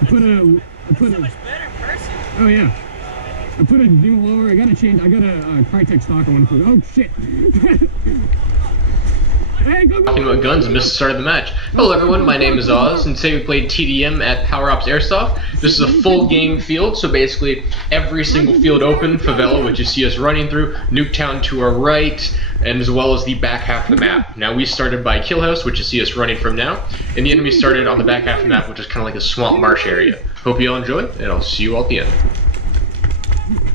I put a oh yeah. I put a new lower. I got a Crytek stock I want to put. Oh shit. Hey, go. Talking about guns and missed the start of the match. Hello everyone, my name is Oz, and today we played TDM at Power Ops Airsoft. This is a full game field, so basically every single field open, favela, which you see us running through, Nuketown to our right, and as well as the back half of the map. Now we started by Killhouse, which you see us running from now, and the enemy started on the back half of the map, which is kind of like a swamp marsh area. Hope you all enjoy, and I'll see you all at the end.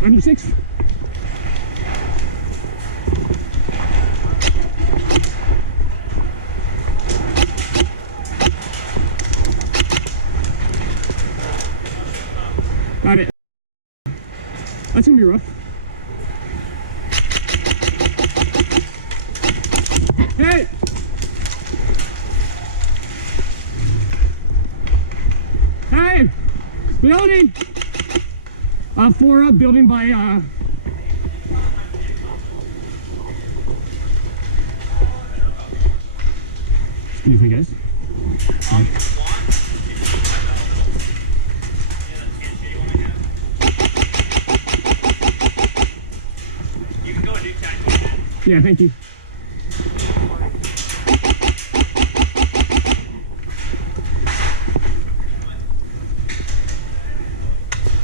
Under 6. Got it. That's gonna be rough. Hey! Hey! Building! 4 up, building by, excuse me, guys. You can go a new time. Yeah, thank you.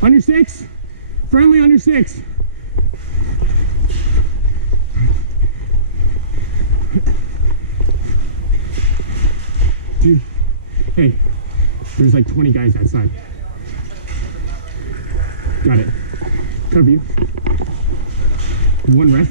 Under 6. Friendly under 6. Dude, hey, there's like 20 guys outside. Got it. Cover you. 1 ref.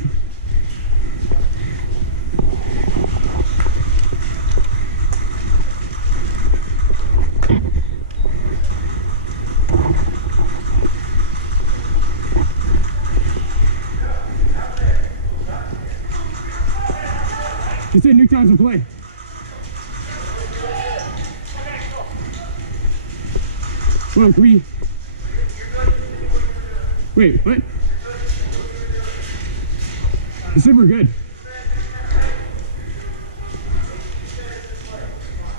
You said Nuketown's in play. Well, can we... Wait, what? You said we're good.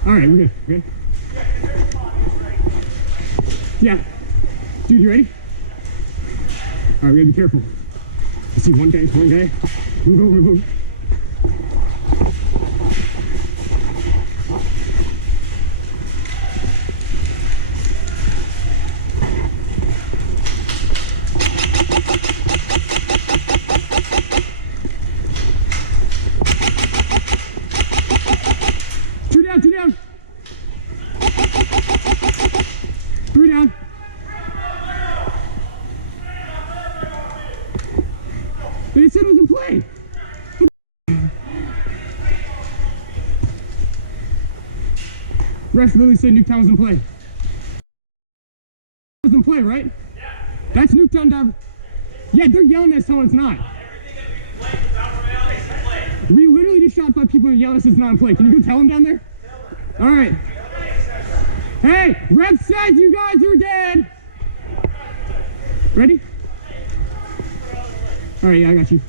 Alright, we're good. Okay. Yeah. Dude, you ready? Alright, we gotta be careful. I see one guy. Move over, move over. Two down. 3 down. They said it was in play. Ref literally said Nuketown was in play. It was in play, right? Yeah. That's Nuketown down. Yeah, they're yelling at us telling it's not. We literally just shot 5 people and yelling at us it's not in play. Can you go tell them down there? All right. Hey, ref says you guys are dead. Ready? All right, yeah, I got you.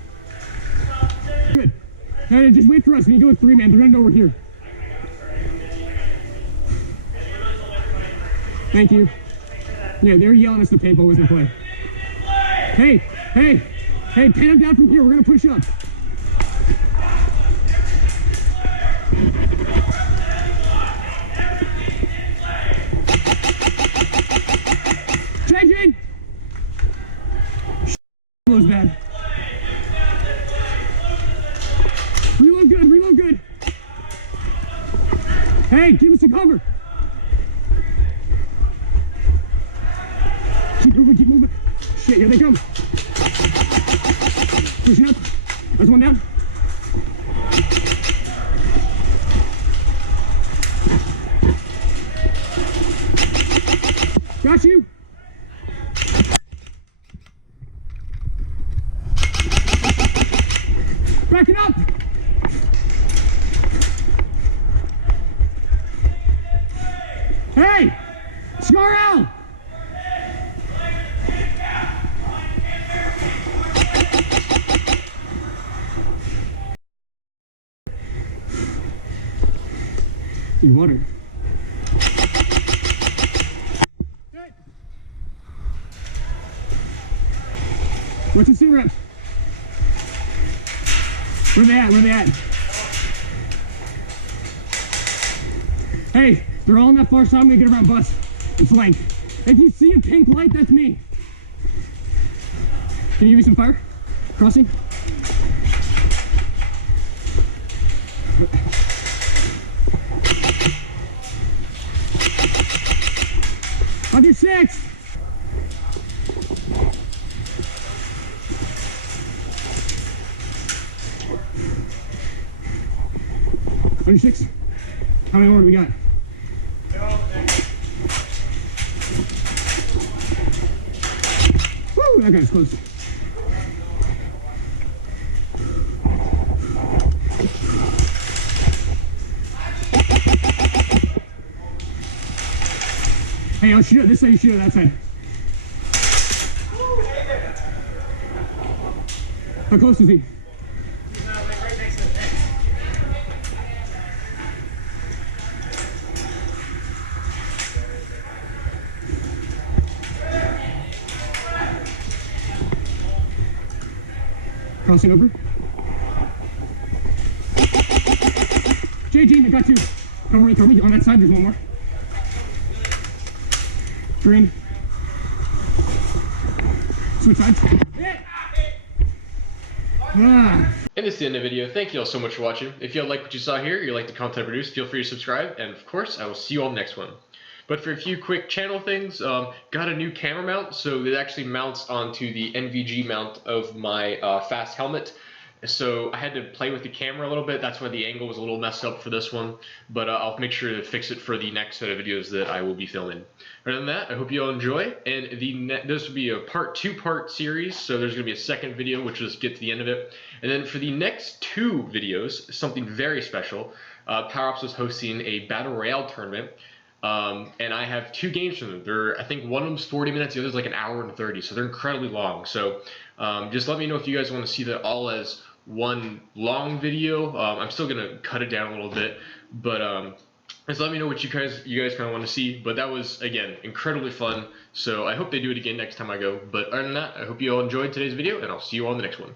Good. Hey, just wait for us. When you go with 3 man, they're gonna know we're here. Thank you. Yeah, they're yelling at us the paintball was in play. Hey, pin them down from here. We're gonna push up. Changing. Was bad. Reload good. Hey, give us a cover. Keep moving. Shit, here they come. Pushing up. There's one down. Got you. Backing up. Hey, Scarl. Need water. What's your seat rep? Where they at? Where they at? Hey, they're all on that far side. I'm gonna get around bus and flank. If you see a pink light, that's me. Can you give me some fire? Crossing? Under 6. Under 6. How many more do we got? Woo, that guy's close. Hey, I'll shoot it this side, you shoot it that side. How close is he? He's right next to the net. Crossing over. JG, I got 2. Cover me, on that side, there's one more. Green. Switch sides. Ah. And this is the end of the video. Thank you all so much for watching. If you like what you saw here, you like the content I produce, feel free to subscribe, and of course, I will see you all next one. But for a few quick channel things, got a new camera mount, so it actually mounts onto the NVG mount of my fast helmet. So I had to play with the camera a little bit. That's why the angle was a little messed up for this one. But I'll make sure to fix it for the next set of videos that I will be filming. Other than that, I hope you all enjoy. And this will be a two-part series. So there's going to be a second video, which will just get to the end of it. And then for the next 2 videos, something very special. Power Ops is hosting a Battle Royale tournament. And I have 2 games from them. They're, I think one of them's 40 minutes, the other's like an hour and 30. So they're incredibly long. So just let me know if you guys want to see that all as one long video. I'm still gonna cut it down a little bit, but just let me know what you guys kind of want to see. But that was, again, incredibly fun, so I hope they do it again next time I go. But other than that, I hope you all enjoyed today's video, and I'll see you all in the next one.